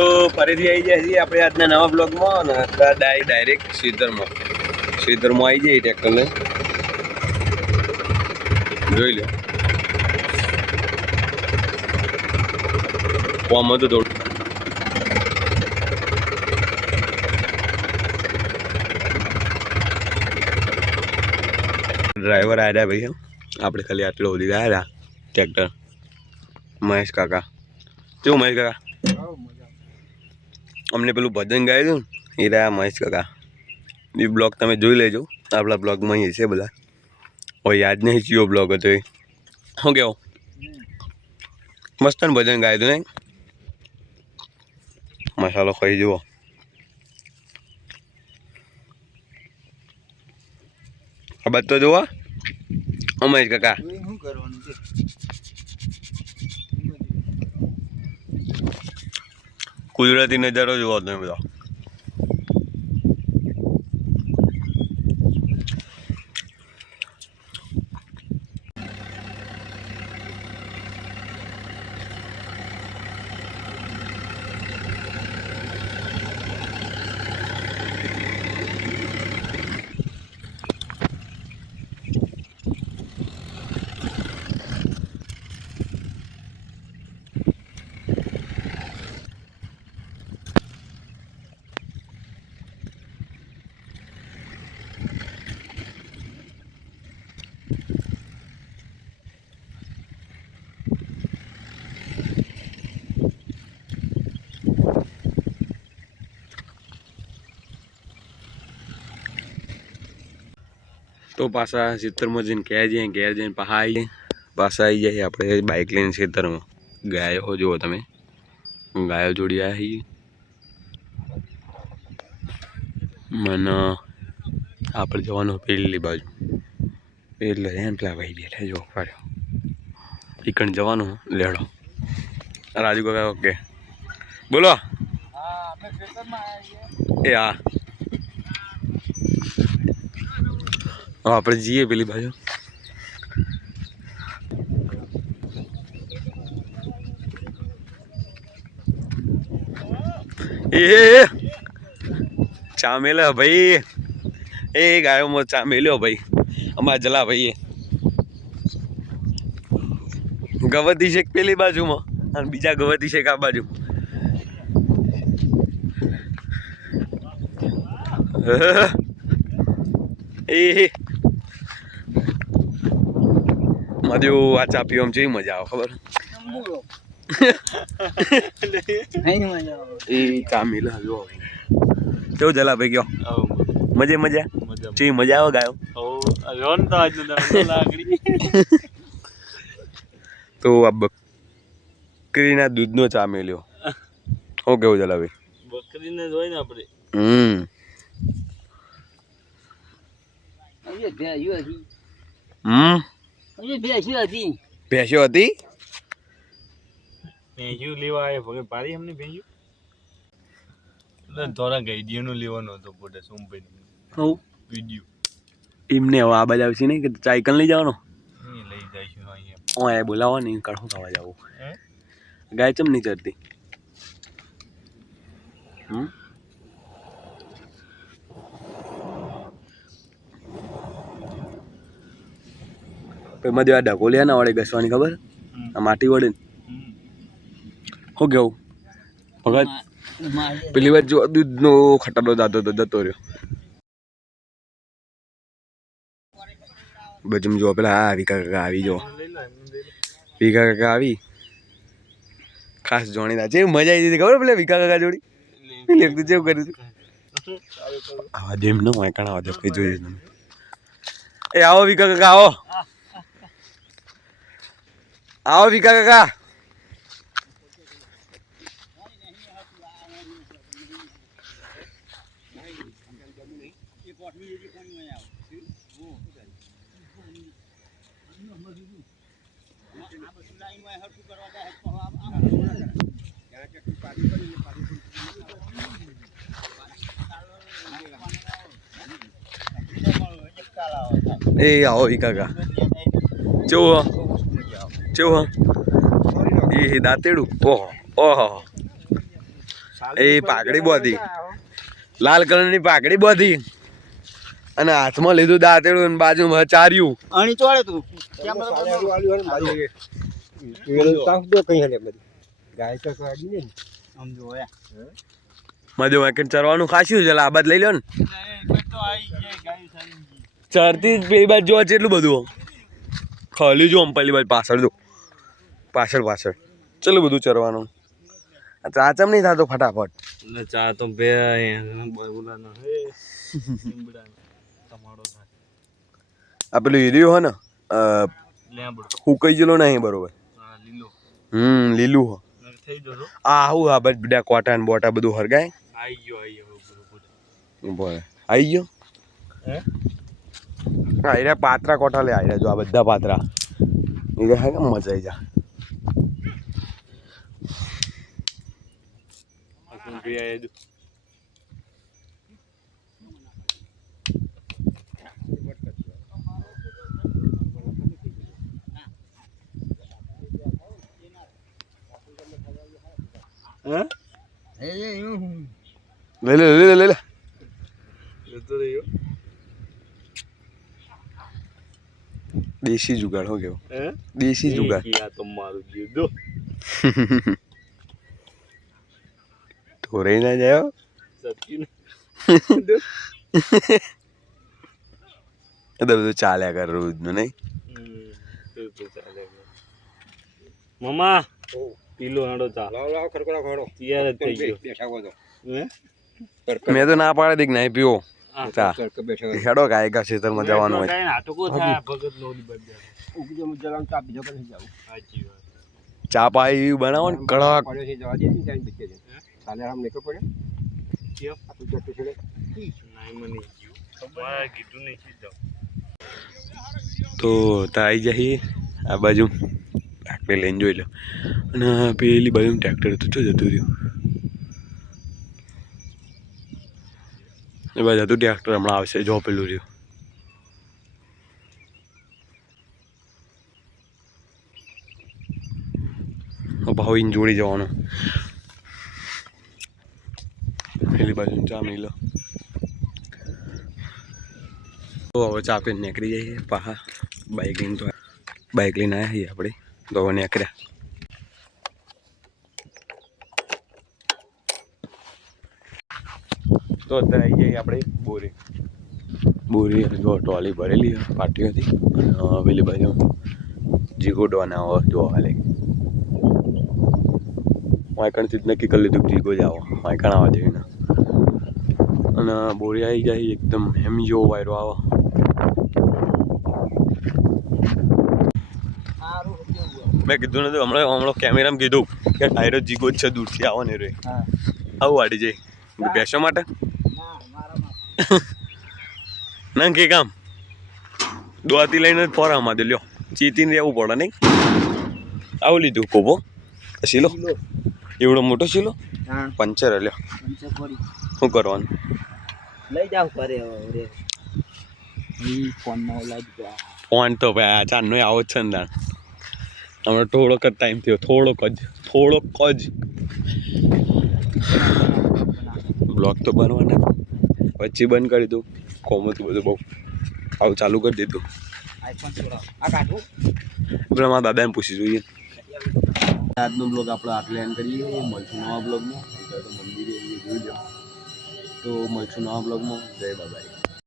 તો ફરીથી આવી જાય છીએ આપણે આજના નવા બ્લોગમાં ને ડાયરેક્ટ ખેતરમાં આવી જાય ટ્રેક્ટર લઈને જોઈ લો કોમ હતું થોડું ડ્રાઈવર આવ્યા ભાઈ આપણે ખાલી આટલો સુધી આવ્યા ટ્રેક્ટર મહેશ કાકા કેવું મહેશ કાકા અમને પેલું ભજન ગાયું હતું એ રહ્યા મહેશ કાકા એ બ્લોગ તમે જોઈ લેજો આપણા બ્લોગમાં અહીં છે બધા હવે યાદ નહીં ચિયો બ્લોગ હતો એ શું કેવો મસ્ત ભજન ગાયું હતું ને મસાલો ખાઈ જુઓ આ બાદ તો જુઓ મહેશ કાકા કુદરતી નજારો જોવો તમે બધા તો પાછા ખેતરમાં જઈને ઘેર જઈને પાછા આવી જાય આપણે બાઇક લઈને ખેતરમાં ગાયો જુઓ તમે ગાયો જોડી આવ્યા છીએ મને આપણે જવાનું પેલી બાજુ એટલે એમ પેલા ભાઈ બેઠા જો પાડ્યો ઈકણ જવાનું લેડો રાજુ કાકા ઓકે બોલો એ હા આપણે જઈએ પેલી બાજુ એ ચા મેલ્યો ભાઈ એ ગાયોમાં ચા મેલ્યો ભાઈ અમારા જલા ભાઈએ ગવતી શેક પેલી બાજુમાં અને બીજા ગવતી શેક આ બાજુ એ મધ્યો આ ચા પીવામાં જેવી મજા આવે ખબર એ ચા મેલા જો કેવું જલા ભાઈ ગયો મજા ચી મજા આવે ગાયો તો આ બકરીના દૂધનો ચા મેલ્યો શું કેવું જલા ભાઈ બકરીને જોઈ ને આપણે ભેંસ્યો હતી ભેંસ્યું લેવા આવ્યો ભગે પાડી એમને ભેંસ્યું ધોરા ગઈડીઓનું લેવાનું હતો પોતે સોમભાઈ વિડીયો એમને હવે આ બાજુ આવશે નહીં કે સાયકલ લઈ જવાનો લઈ જઈશું અહીંયા એ બોલાવો ને કડું ખાવા જવું ગાય ચમ નહીં ચડતી મધ્ય આ ઢકોલિયા ના વડે ઘસવાની ખબર આ માટી વડે શું કેવું ભગત પેલી વાર જો દૂધનો ખટારો જતો રહ્યો બજમ જો પેલા આ વિકા કાકા આવી જો વિકા કાકા આવી ખાસ જોણીતા છે મજા આવી હતી ખબર પેલા વિકા કાકા જોડી લેખતું જેવું કર્યું હતું આવા જેમ ન હોય કાણા આવા કઈ જોઈએ તમે એ આવો વિકા કાકા આવો વિકા કાકા એ આવો કાકા ચેવો એ દાંતેડું ઓહો ઓહો એ પાઘડી બાંધી લાલ કલરની પાઘડી બાંધી અને હાથમાં લીધું દાંતેડું અને બાજુમાં ચાર્યું અણી ચોળે તું મધુ વાકેટ ચરવાનું ખાસ્યું છે આ બાદ લઈ લો ને ચરતી જ પેલી બાજુ જોવા છે એટલું બધું ખાલી જો આમ પેલી બાજુ પાછળ જો પાછળ ચેટલું બધું ચરવાનું ચા ચમ નહીં થતો ફટાફટ ચા તો બે આ પેલું હીર્યું હે ને હું કઈ ગયેલો નહીં બરોબર લીલું હો આ હું આ બધા કોટા ને બોટા બધું હરગાય આઈ ગયો આયરા પાત્રા કોટા લે આયરા જો આ બધા પાત્રા એ હે કે મજા આવી જા લે દેશી જુગાડ હો ગયો દેશી જુગાડ ઢોરે ના જાય એ તો બધું ચાલ્યા કર રોજ નું નહીં મમ્મા પીલો હાડો ચા તૈયાર જ થઈ ગયો મેં તો ના પાડે દીક નહીં પીવો ચા હેડો ગાય કા ખેતરમાં જવાનું હોય ચા પાઈ બનાવો ને કડક તો આવી જઈએ આ બાજુ ટ્રેક્ટર લઈને જોઈ લો અને પેલી બાજુ ટ્રેક્ટર હતું જો જતું રહ્યું એ બાજુ હતું ટ્રેક્ટર હમણાં આવશે જો પેલું રહ્યું ભાવીને જોડી જવાનું પેલી બાજુ ચા મિલો તો હવે ચા પીને નીકળી જઈએ પાહા બાઇક લઈને તો બાઇક લઈને આવ્યા છીએ આપણે તો હવે નીકળ્યા તો અત્યારે આવી જઈએ આપણે બોરી જો ટોલી ભરેલી પાટીઓથી અને પેલી બાજુ જીગોડવાના આવે જો હાલે વાયકણથી જ નક્કી કરી લીધું જીગો જ આવો વાયકણ આવવા જેવી ના અને બોરી આવી જાય એકદમ હેમી જેવો વાયરો આવે મેં કીધું નથી હમણાં કેમેરામાં કીધું કે ટાયરો જીગો જ છે દૂરથી આવો ને રે આવું વાડી જાય બેસવા માટે ના કે કામ દોવાથી લઈને ફોરામાં દે લ્યો ચીતીને રહેવું પડે નહીં આવું લીધું કોબો શીલો એવડો મોટો શીલો પંચર લ્યો શું કરવાનું લઈ જાવ કરે ફોન તો ભાઈ આ ચારનો આવો જ છે ને હમણાં થોડોક જ ટાઈમ થયો થોડોક જ બ્લોગ તો બનવાના પછી બંધ કરી દઉં કોમથી બધું બહુ આવું ચાલુ કરી દીધું આપણે મારા દાદાને પૂછી જોઈએ આજનો બ્લોગ આપણે આટલે એન્ડ કરીએ મળશું નવા બ્લોગમાં મંદિરે જોઈ જાઓ તો મળશું નવા બ્લોગમાં જય બાબાઈ